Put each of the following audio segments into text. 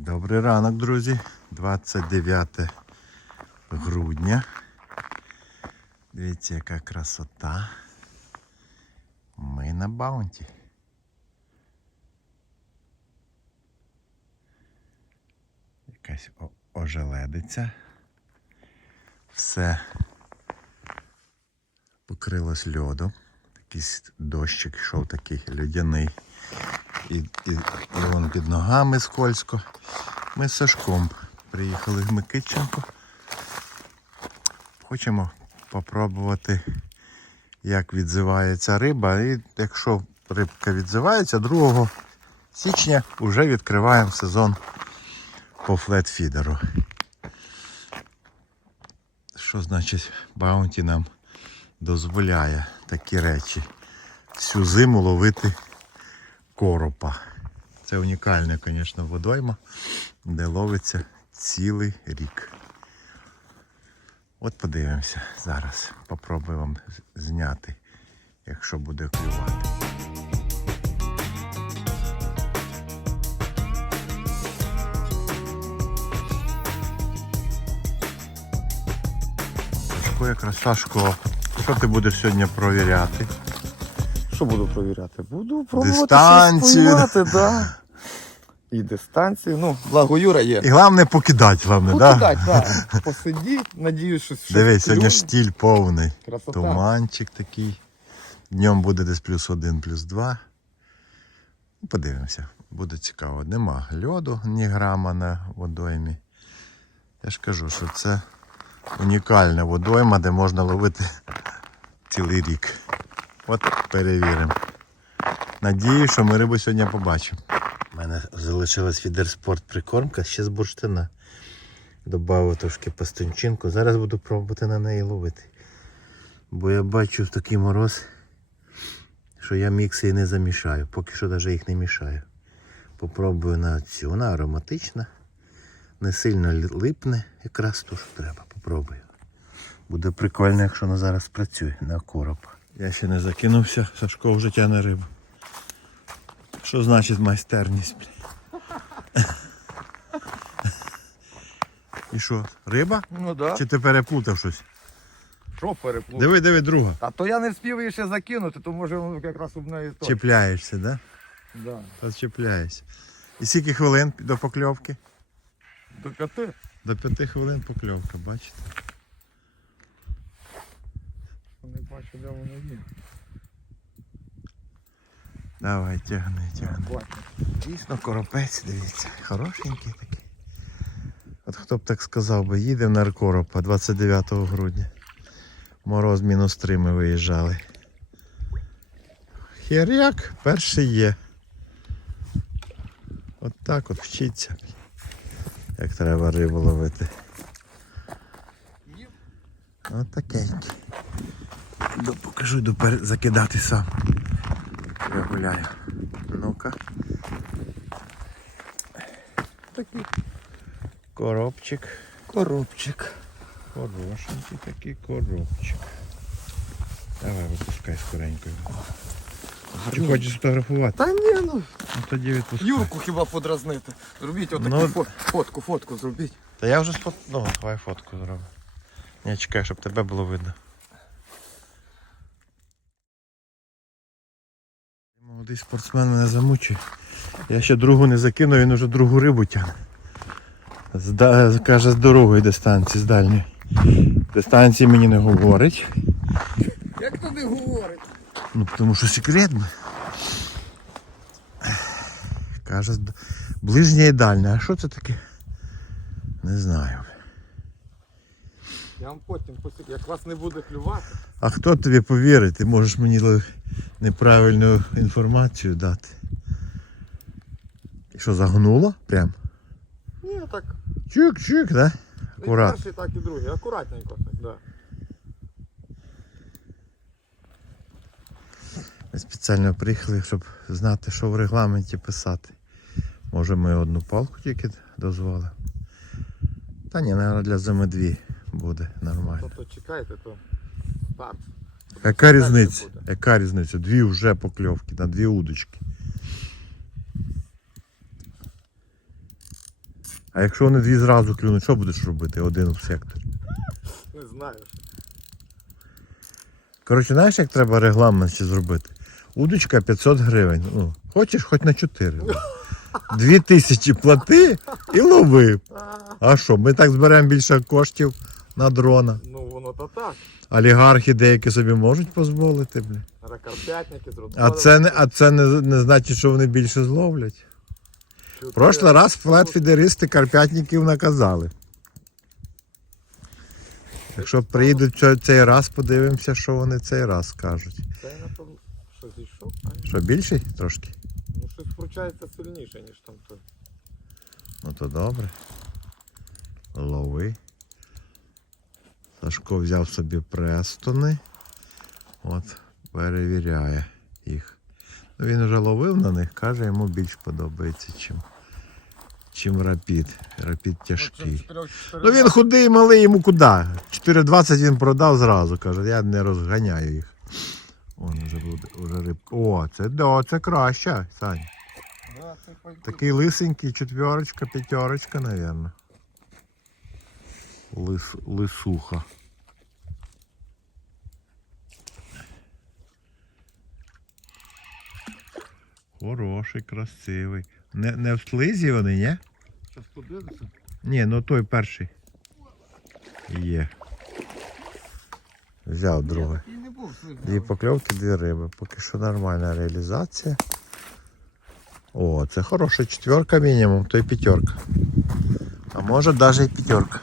Добрий ранок, друзі. 29 грудня. Дивіться, яка красота. Ми на баунті. Якась ожеледиця. Все покрилось льодом. Якийсь дощик йшов такий льодяний. І, і, і вон під ногами скользко. Ми з Сашком приїхали в Микитченко. Хочемо попробувати, як відзивається риба. І якщо рибка відзивається, 2 січня вже відкриваємо сезон по флетфідеру. Що значить баунті нам дозволяє такі речі? Всю зиму ловити коропа. Це унікальна, звісно, водойма, де ловиться цілий рік. От подивимося зараз. Попробую вам зняти, якщо буде клювати. Якраз Сашко, що ти будеш сьогодні провіряти? Що буду провіряти? Буду пробувати Дистанцію. щось поймати, да. І дистанцію. Ну, благо Юра є. І головне покидати, головне, да? Покидать, так. Посидіть, надіюсь, що щось Дивись, сьогодні клюне. штіль повний. Красота. Туманчик такий. Днем буде десь плюс один, плюс два. Ну, Подивимося, буде цікаво. Нема льоду ні грама на водоймі. Я ж кажу, що це унікальна водойма, де можна ловити цілий рік. От перевіримо. Надію, що ми рибу сьогодні побачимо. У мене залишилась фідерспорт прикормка ще з бурштина. Добавив трошки пастунчинку. Зараз буду пробувати на неї ловити. Бо я бачу в такий мороз, що я мікси і не замішаю. Поки що навіть їх не мішаю. Попробую на цю. Вона ароматична. Не сильно липне, якраз то, що треба. Попробую. Буде прикольно, якщо вона зараз працює на коропа. Я ще не закинувся, Сашко вже тяне рибу. Що значить майстерність? І що, риба? Ну да. Чи ти переплутав щось? Що переплутав? Диви, диви, друга. А то я не встиг її ще закинути, то може воно якраз об неї то. Чіпляєшся, да? Да. Та чіпляєшся. І скільки хвилин до покльовки? До п'яти. До п'яти хвилин покльовка, бачите? Не бачу, де воно є. Давай, тягни, тягни. Дійсно, коропець, дивіться, хорошенький такий. От хто б так сказав би, їдемо на Аркоропа 29 грудня. Мороз мінус 3 ми виїжджали. Херяк, перший є. От так от вчиться. Як треба рибу ловити. От такенький. До, покажу, йду закидати сам. Я гуляю. Ну-ка. Такий Коробчик. коробчик. Хорошенький такий коробчик. Давай випускай скоренько. його. Ти хочеш фотографувати? Та ні, ну. Ну тоді відпускай. Юрку хіба подразнити. Зробіть отаку Ну, фот- фотку, фотку зробіть. Та я вже спот... Ну, давай фотку зроблю. Я чекаю, щоб тебе було видно. Молодий спортсмен мене замучує. Я ще другу не закинув, він уже другу рибу тягне. З, каже, з дорогої дистанції, з дальньої. Дистанції мені не говорить. Як то не говорить? Ну, тому що секретно. Каже, ближнє і дальнє. А що це таке? Не знаю. Я вам потім, посі- як вас не буде клювати. А хто тобі повірить? Ти можеш мені неправильну інформацію дати. І що, загнуло? Прям? Ні, так. Чик-чик, да? І перший, так і другий. Акуратненько так, да. Ми спеціально приїхали, щоб знати, що в регламенті писати. Може ми одну палку тільки дозволимо. Та ні, мабуть, для зими дві буде нормально. Тобто чекайте, то старт. Яка різниця? Яка різниця? Дві вже покльовки на дві удочки. А якщо вони дві зразу клюнуть, що будеш робити? Один в секторі. Не знаю. Коротше, знаєш, як треба регламент ще зробити? Удочка 500 гривень. Ну, хочеш хоч на 4. Дві тисячі плати і лови. А що, ми так зберемо більше коштів на дрона. Ну воно то так. Олігархи деякі собі можуть дозволити, бля. Ракарпятники А це не, а це не, не значить, що вони більше зловлять. Прошлий раз флетфідеристи карпятників наказали. Якщо приїдуть цей- цей раз, подивимося, що вони цей раз скажуть. Це напевно, що зійшов, а Що більший трошки? ну щось вручається сильніше, ніж там той. Ну то добре. Лови. Сашко взяв собі престони. От, перевіряє їх. Ну, він вже ловив на них, каже, йому більш подобається, чим, чим рапід. Рапід тяжкий. Ну він худий, малий, йому куди? 4,20 він продав зразу, каже, я не розганяю їх. Вон вже буде, вже риб. О, це, да, це краще, Сань. Такий лисенький, четверочка, п'ятерочка, наверное. Лис, лисуха. Хороший, красивий. Не, не в слизі вони, ні? Щас подивимося. Ні, ну той перший. Є. Взяв був Дві покльовки, дві риби. Поки що нормальна реалізація. О, це хороша четверка мінімум, то й п'ятерка. А може навіть і п'ятерка.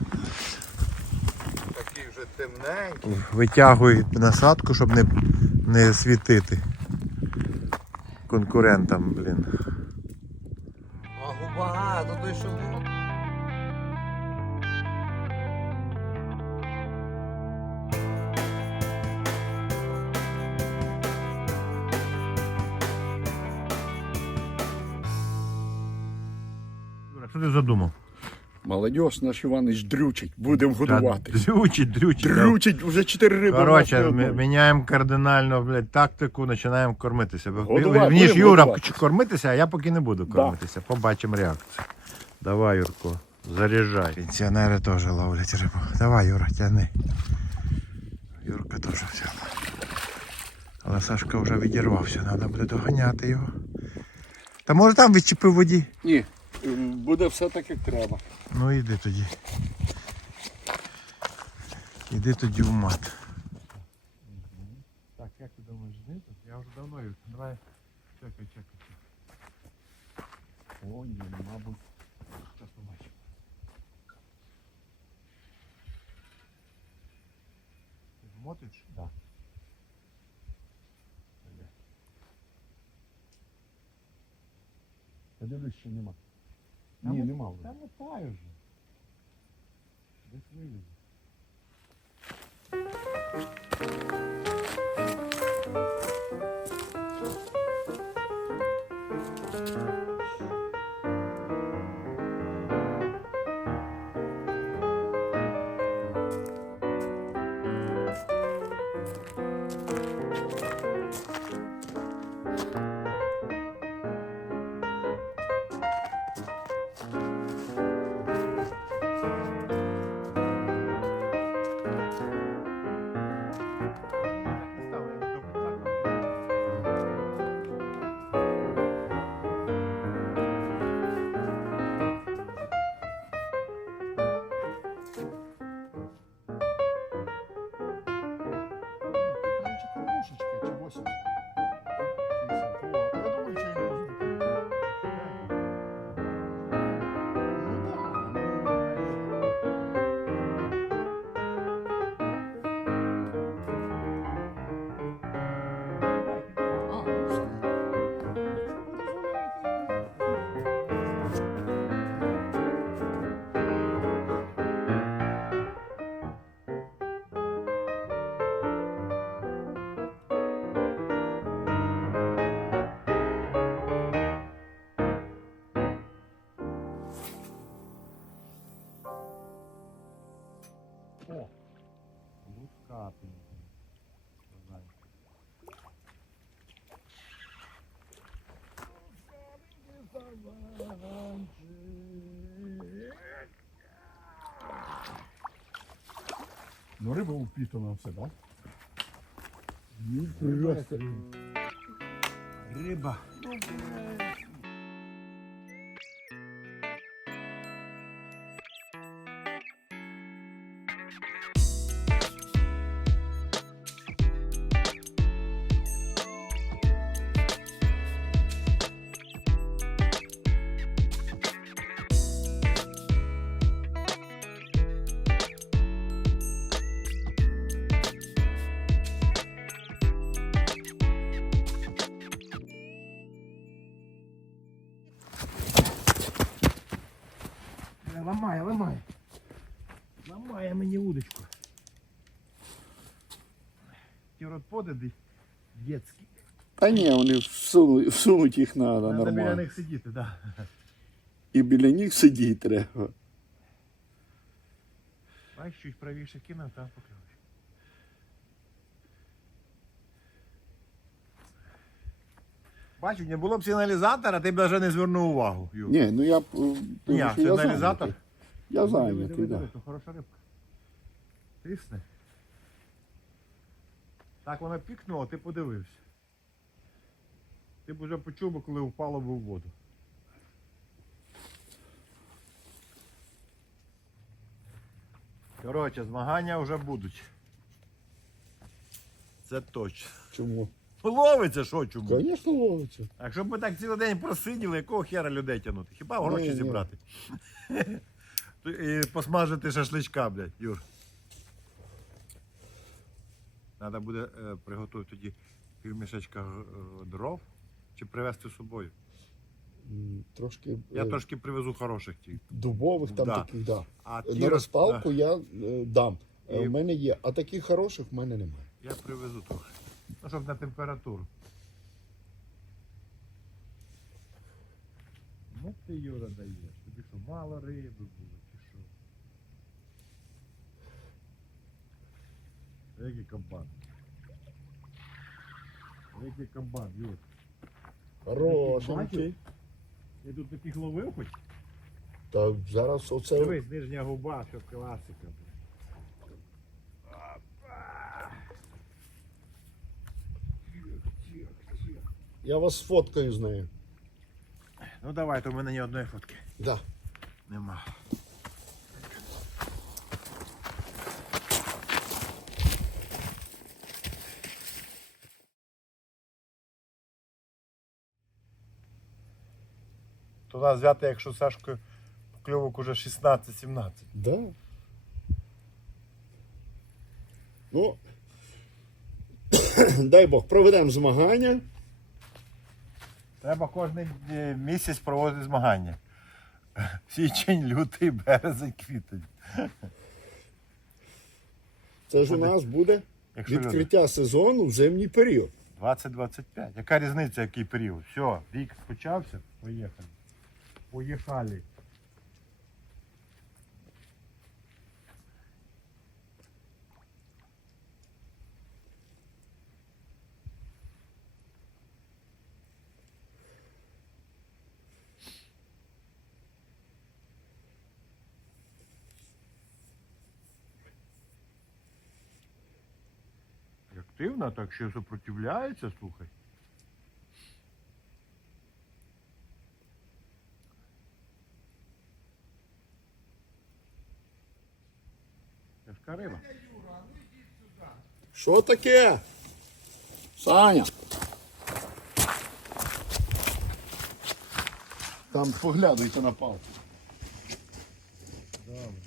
Витягуй насадку, щоб не, не світити конкурентам, блін. А губа, то той, що. Що ти задумав? Молодіж наш Іванич дрючить, будемо годувати. Дрючить, дрючить. Дрючить, вже чотири риби. Коротше, ми- міняємо кардинально блядь, тактику, починаємо кормитися. Годувати, Ніж будемо Юра годувати. кормитися, а я поки не буду Да. кормитися. Побачимо реакцію. Давай, Юрко, заряджай. Пенсіонери теж ловлять рибу. Давай, Юра, тяни. Юрка теж взяла. Але Сашка вже відірвався, треба буде доганяти його. Та може там відчепив воді? Ні, буде все так, як треба. Ну іди тоді. Іди тоді в мат. Так, як ти думаєш, знизу? Я вже давно їх. Давай. Чекай, чекай. О, ні, мабуть. Зараз побачимо. Ти вмотиш? Так. Я дивлюсь, що нема. Там Ні, от- нема. вже. Та мотай вже. Десь вилізе. О! Лускатий. Ну риба упитана все, да? Риба. Риба. Ламає, ламає. Ламає мені удочку. Ті родподи дітські. Та ні, вони всунуть, всунуть їх треба Треба біля них сидіти, так. І біля них сидіти треба. Бачиш, чуть правіше кинув, там покльовочка. Бачу, не було б сигналізатора, ти б навіть не звернув увагу. Ні, ну я. б, Ні, сигналізатор. Я зайнятий, так. то хороша рибка. Тисне. Так воно пікнуло, ти подивився. Ти б вже почув, би, коли впало б у воду. Коротше, змагання вже будуть. Це точно. Чому? Ловиться що чому? Звісно, ловиться. А якщо б ми так цілий день просиділи, якого хера людей тягнути? Хіба гроші Ні, ні. зібрати? І посмажити шашличка, блядь, Юр. Треба буде е, приготувати тоді півмішечка е, дров чи привезти з собою. М, Трошки Я е, трошки привезу хороших ті. дубових там Да. таких, да. А ті На роз- розпалку я е, дам. Е, І- В мене є, а таких хороших в мене немає. Я привезу трохи. Ну, щоб на температуру. Ну ти Юра даєш. Тобі що, мало риби було, чи що? Який кабан. Який кабан, Юр. Хорошенький. Я тут таких ловив хоч? Та зараз оце. Дивись, нижня губа, що класика. Я вас сфоткаю з нею. Ну давай, то в мене ні одної фотки. Да. Нема. Туди взяти, якщо Сашкою покльовок уже 16-17. Да. Ну, дай Бог, проведемо змагання. Треба кожен е, місяць проводити змагання. Січень, лютий, березень, квітень. Це ж у нас буде Якщо люди. відкриття сезону в зимній період. 20-25. Яка різниця, який період? Все, рік почався, поїхали. Поїхали. Активно, так що сопротивляється, слухай. Тяжка риба. Що таке? Саня. Там поглядуйте на палку. Добре.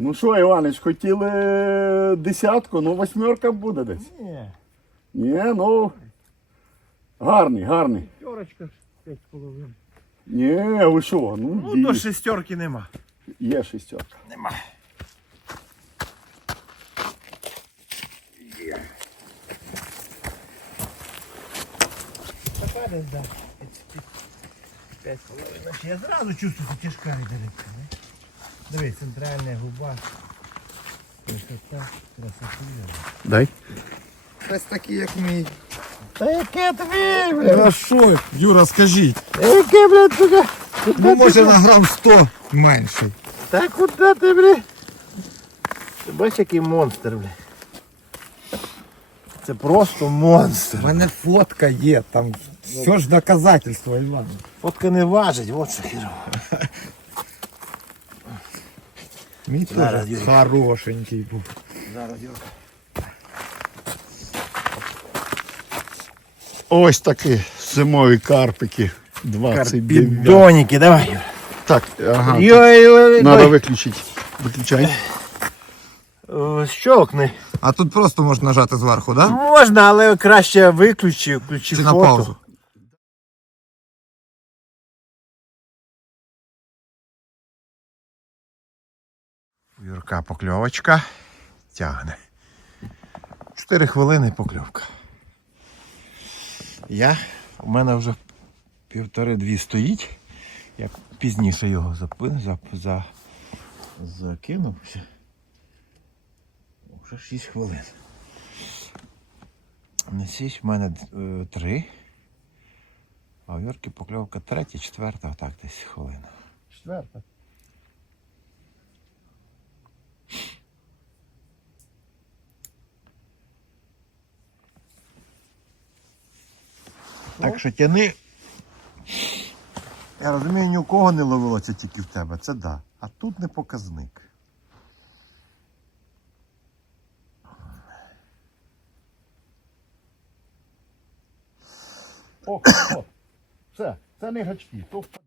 Ну що, Іванич, хотіли десятку, ну восьмерка буде десь. Ні. Ні, ну. Гарний, гарний. П'ятерочка, п'ять з половиною. Ні, ви що? Ну, Ну, до шестерки нема. є шестерка. Нема. Така десь, да. П'ять з половиною. Я зразу чувствую, що тяжка рибка, не? Дивись, центральна губа. Красота, красота. Дай. Ось такі, як мій. Та яке тобі, блядь? А що, Юра, скажіть? Яке, блядь, туди? Ну, може на грам 100 менший. Та куди ти, блядь? Ти бачиш, який монстр, блядь. Це просто монстр. У мене фотка є, там все ж доказательство, Іван. Фотка не важить, от що хірово. Мій Зараз, Юрій. хорошенький був. Зараз, Юрка. Ось такі зимові карпики. 29. Піддоніки, давай, Юра. Так, ага. Йой-йой, Надо виключити. Виключай. Щолкни. А тут просто можна нажати зверху, так? Да? Можна, але краще виключи, включи Чи фото. на паузу? Юрка покльовочка. Тягне. Чотири хвилини покльовка. Я, у мене вже півтори-дві стоїть. Я пізніше його запи, за, за, закинувся. Вже 6 хвилин. Несіть в мене е, три. А у Юрки покльовка третя, четверта, отак десь хвилина. Четверта. Так що тяни. Я розумію, ні у кого не ловилося тільки в тебе, це да. А тут не показник. О, о. Все, це не гачки, то подйобка.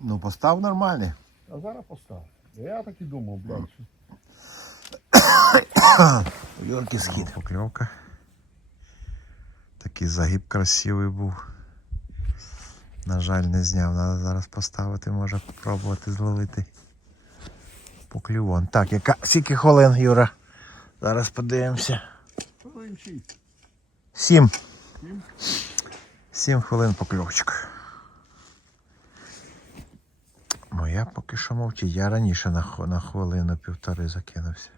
Ну, постав нормальний. А зараз постав. Я так і думав, блядь. Йорки схід. Покльовка. Такий загиб красивий був. На жаль, не зняв. Треба зараз поставити, може попробувати зловити. Поклювон. Так, яка скільки хвилин, Юра? Зараз подивимося. Сім. Сім? Хвилин покльовочка. Моя поки що мовчить. Я раніше на, на хвилину півтори закинувся.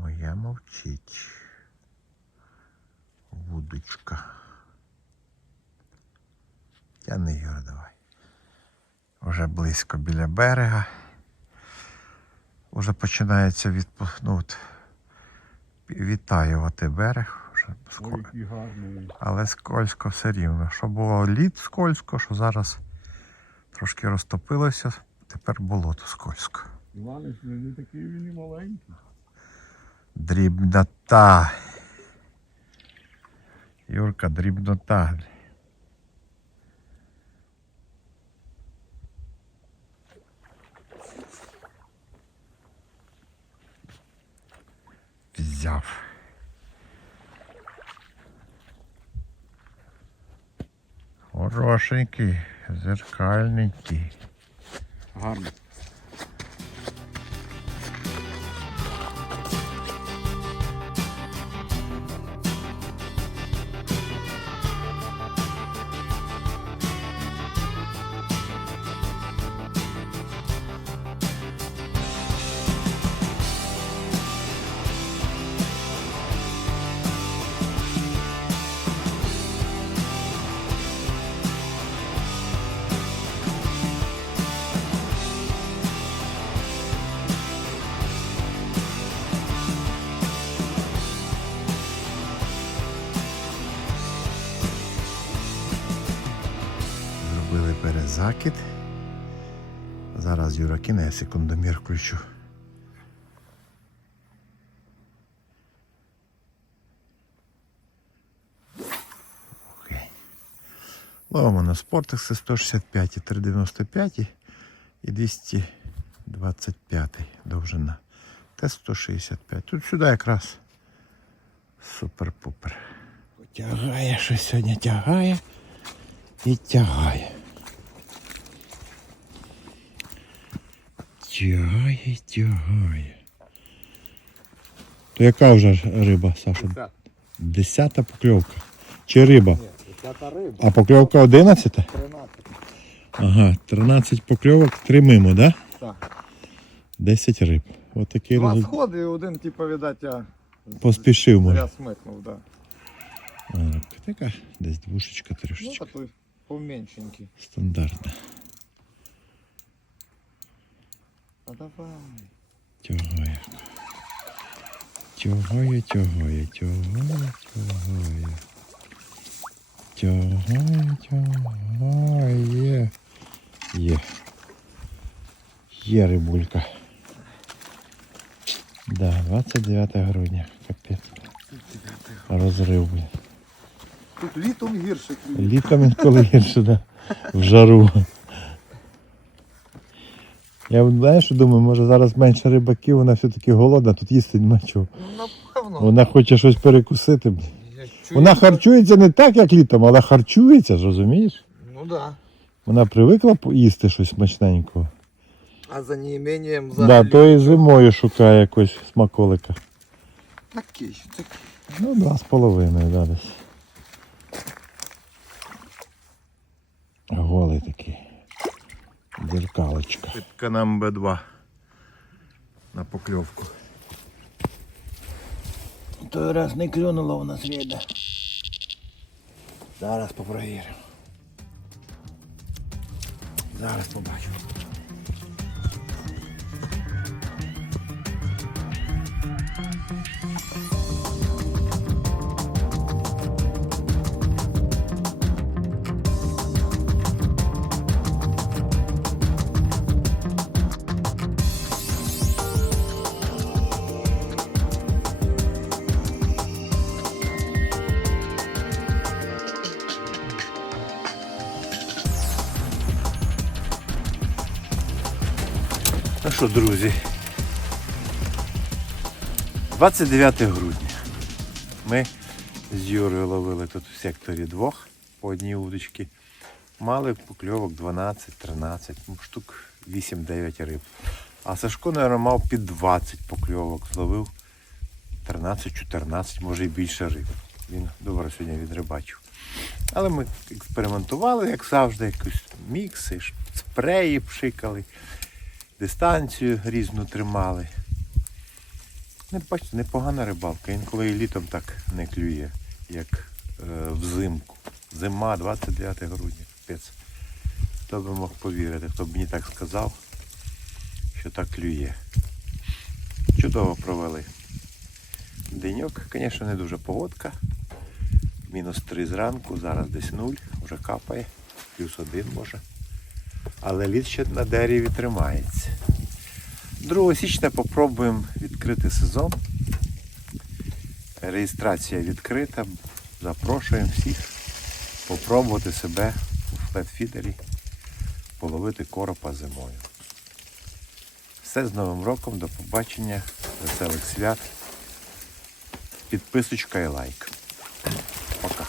Моя мовчить. Вудочка. Тяни, Юра, давай. Уже близько біля берега. Уже починається відпу... ну, от, відтаювати берег. Вже скоро. Але скользко все рівно. Що було лід скользко, що зараз трошки розтопилося, тепер болото скользко. Іванич, не такий він і маленький. Дрібнота. Юрка, дрібнота. Взяв. Хорошенький, зеркальненький. Гарний. Закид. Зараз Юра кине, я секундомір включу. Окей. Ловимо на спортекси 165 і 395 і 225 довжина. Тест 165. Тут сюди якраз супер-пупер. Тягає, що сьогодні тягає і тягає. Тягає, тягає. То яка вже риба, Саша? Десята покльовка. Чи риба? Десята риба, А покльовка одинадцята? 13. Ага, 13 покльовок, 3 мимо, да? Так. 10 риб. Ось такий Два результат. сходи і один, типу, видать, я Поспішив, може. я смикнув, да. А, така десь двушечка, Ну, трішечка. такий поменшенький. Стандартна. А давай. Тягає. Тягає, тягає, тягає, тягає. Тягає, тягає. Є. Є рибулька. Да, 29 грудня. Капець. Розрив, блін. Тут літом гірше. Літом інколи гірше, да. В жару. Я знаєш, що думаю, може зараз менше рибаків, вона все-таки голодна, тут їсти нема чого. Ну, напевно. Вона хоче щось перекусити. Я чую, Вона харчується не так, як літом, але харчується, ж, розумієш? Ну да. Вона привикла їсти щось смачненького. А за неімінням Да, взагалі. то і зимою шукає якось смаколика. Такий, це Ну, два з половиною, да, десь. Голий такий. Діркалочка. Питка нам Б2 на покльовку. Той раз не клюнула у нас ріда. Зараз попровіримо. Зараз побачу. Що, друзі, 29 грудня. Ми з Юрою ловили тут в секторі двох по одній удочці. Мали покльовок 12-13, ну, штук 8-9 риб. А Сашко, мабуть, мав під 20 покльовок, зловив 13-14, може і більше риб. Він добре сьогодні відрибачив. Але ми експериментували, як завжди, якісь мікси, спреї пшикали дистанцію різну тримали. Не бачите, непогана рибалка. Інколи і літом так не клює, як е, взимку. Зима, 29 грудня. Капець. Хто би мог повірити, хто б мені так сказав, що так клює. Чудово провели. Деньок, звісно, не дуже погодка. Мінус 3 зранку, зараз десь 0, вже капає, плюс 1 може але лід ще на дереві тримається. 2 січня попробуємо відкрити сезон. Реєстрація відкрита. Запрошуємо всіх попробувати себе у флетфідері, половити коропа зимою. Все з Новим роком, до побачення, веселих свят. Підписочка і лайк. Пока.